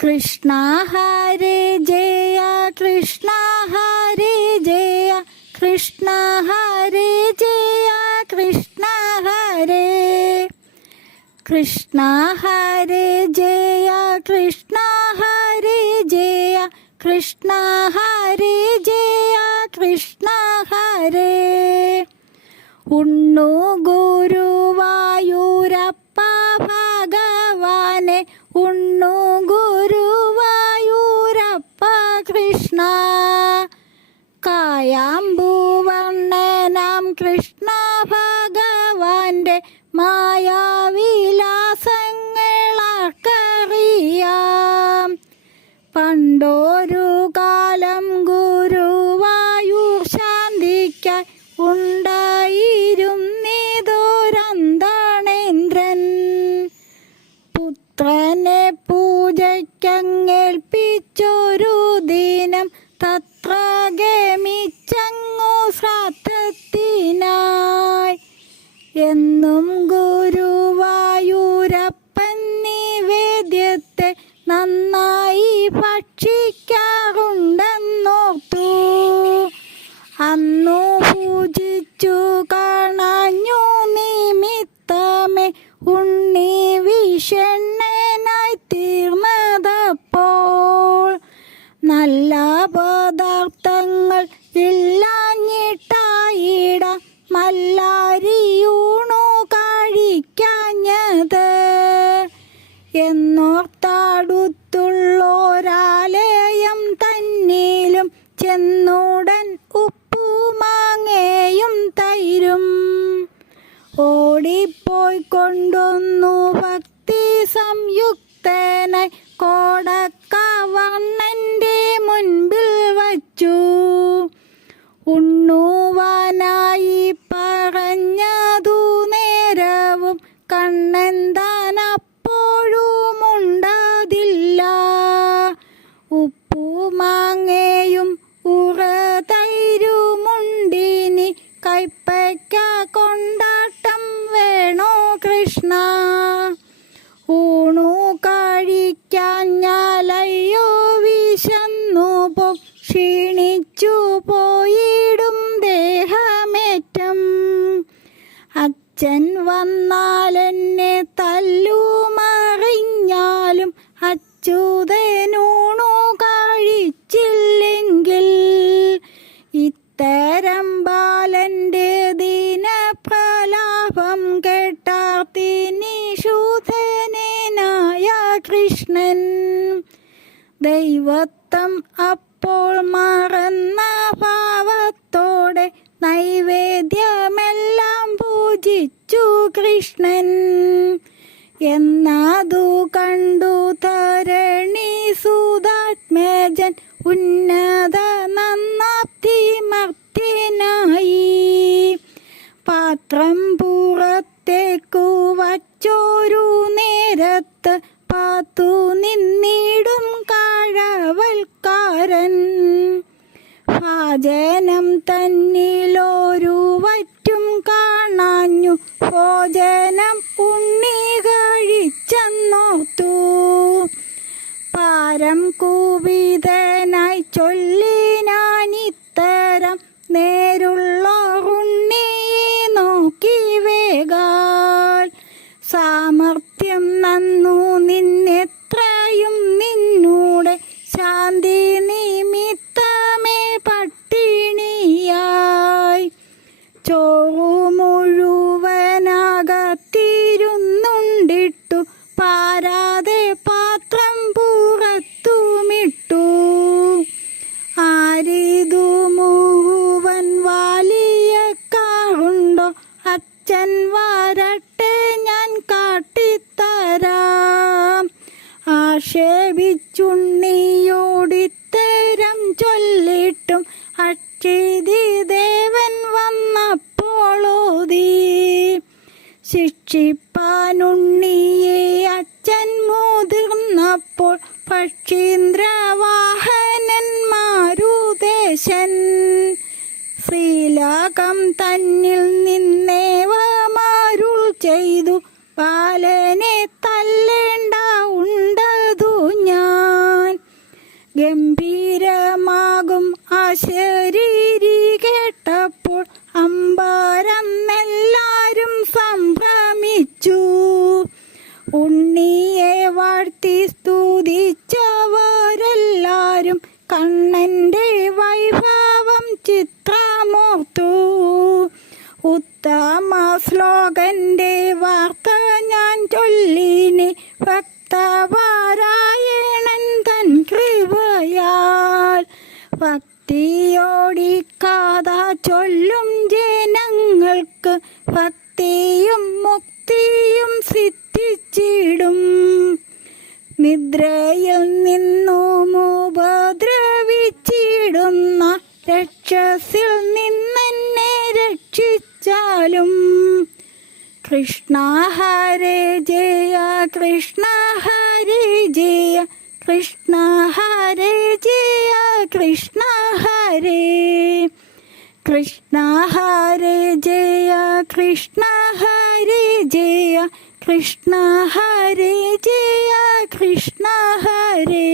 കൃഷ്ണ ഹരേ ജയ കൃഷ്ണ ഹരേ ജയ കൃഷ്ണ ഹരേ ജയ കൃഷ്ണ ഹരേ കൃഷ്ണ ഹരേ ജയ കൃഷ്ണ ഹരേ ജയ കൃഷ്ണ ഹരേ ജയ കൃഷ്ണ ഹരേ ഉണ്ണു ഗുരുവായൂരപ്പ ഭഗവാനെ ഉണ്ണു ഗുരുവായൂരപ്പ കൃഷ്ണ കായാമ്പൂവർണ്ണനാം കൃഷ്ണ ഭഗവാന്റെ മായാവിലാസങ്ങളാർക്കറിയാം പണ്ടൊരു കാലം ഗുരുവായൂർ ശാന്തിക്കായി ഉണ്ടായിരുന്നിതൊരന്തണേന്ദ്രൻ പുത്രനെ പൂജയ്ക്കങ്ങേൽപ്പിച്ചൊരു ദിനം തത്ര ഗമിച്ചങ്ങു ശ്രാദ്ധത്തിനായി എന്നും ഗുരുവായൂരപ്പൻ നിവേദ്യത്തെ നന്നായി ഭക്ഷിക്കാറുണ്ടെന്നോർത്തു അന്നു പൂജിച്ചു കാണാഞ്ഞു നിമിത്തമേ ഉണ്ണി വിഷണ്ണനായി തീർന്നതപ്പോൾ നല്ല പദാർത്ഥങ്ങൾ ഇല്ലാഞ്ഞിട്ടായിട മല്ലാരിയൂണു കഴിക്കാഞ്ഞത് എന്നോർത്തടുത്തുള്ളോരാലയം തന്നിലും ചെന്നുടൻ ഉപ്പുമാങ്ങയും തൈരും ഓടിപ്പോയി കൊണ്ടൊന്നു ഭക്തി സംയുക്തനായി കോടക്കവർണ്ണന്റെ മുൻപിൽ വച്ചു ഉണ്ണുവാനായി പറഞ്ഞതു നേരവും കണ്ണെന്താനപ്പോഴുമുണ്ടാതില്ല ഉപ്പുമാങ്ങയും ഉറതൈരുമുണ്ടിനി കൈപ്പയ്ക്ക കൊണ്ടാട്ടം വേണോ കൃഷ്ണ ഊണു കഴിക്കാഞ്ഞാലയ്യോ വിശന്നു പോ ക്ഷീണിച്ചു പോയിടും ദേഹമേറ്റം അച്ഛൻ വന്നാലെന്നെ തല്ലുമറിഞ്ഞാലും അച്യുതനൂണു കഴിച്ചില്ലെങ്കിൽ ഇത്തരം ബാലന്റെ ദീനപ്രലാപം കേട്ടാർത്തിനിഷൂധനായ കൃഷ്ണൻ ദൈവത്വം അപ്പോൾ മറന്ന ഭാവത്തോടെ നൈവേദ്യമെല്ലാം പൂജിച്ചു കൃഷ്ണൻ എന്നതു കണ്ടു തരണി സുതാത്മജൻ ഉന്നത നന്നാപ്തി മർത്യനായി പാത്രം പുറത്തേക്കു വച്ചോരു നേരത്ത് പാത്തു നിന്നിടും കാഴവൽക്കാരൻ ഭാജനം തന്നിലൊരു വറ്റും കാണാഞ്ഞു ഭോജനം ഉണ്ണി കഴിച്ചെന്നോർത്തു പാരം കൂപിതനായി ചൊല്ലിനാനിത്തരം നേരുള്ള ഉണ്ണിയെ നോക്കി വേഗാൽ സാമർത്ഥ്യം നന്നു നിന്നെത്രയും നിന്നൂടെ ശാന്തി നിമിത്തമേ പട്ടിണിയായി ചോറു മുഴുവനാകത്തിരുന്നുണ്ടിട്ടു പാരാതെ പാത്രം പുറത്തുമിട്ടു ആരിതു മുഴുവൻ വാലിയക്കാറുണ്ടോ അച്ഛൻ വരട്ടെ ഞാൻ കാട്ടിത്തരാം ആക്ഷേപിച്ചുണ്ണിയോടിത്തരം ചൊല്ലിട്ടും അക്ഷിതി ദേവൻ വന്നപ്പോളോതി ശിക്ഷിപ്പാനുണ്ണിയെ അച്ഛൻ മുതിർന്നപ്പോൾ പക്ഷീന്ദ്രവാഹനന്മാരുദേശൻ ശ്രീലാകം തന്നിൽ നിന്നേവമാരുൾ ചെയ്തു ബാലനെ തല്ലേണ്ട ഉണ്ടതു ഞാൻ വാഴ്ത്തി സ്തുതിച്ചവരെല്ലാരും കണ്ണന്റെ വൈഭവം ചിത്രമോർത്തു. ഉത്തമ ശ്ലോകന്റെ വാർത്ത ഞാൻ ചൊല്ലിനി ഭക്തപാരായണൻ തൻ കൃപയാൽ. ഭക്തിയോടി കഥ ചൊല്ലും ജനങ്ങൾക്ക് ഭക്തിയും മുക്തിയും സിദ്ധിച്ചിടും. നിദ്രയിൽ നിന്നും ഉപദ്രവിച്ചിടുന്ന രക്ഷസിൽ നിന്നെന്നെ രക്ഷിച്ചാലും. കൃഷ്ണ ഹരേ ജയ കൃഷ്ണ ഹരേ ജയ കൃഷ്ണ ഹരേ ജയ കൃഷ്ണ ഹരേ. കൃഷ്ണ ഹരേ ജയ കൃഷ്ണ ഹരേ ജയ കൃഷ്ണ ഹരേ ജയ കൃഷ്ണ ഹരേ.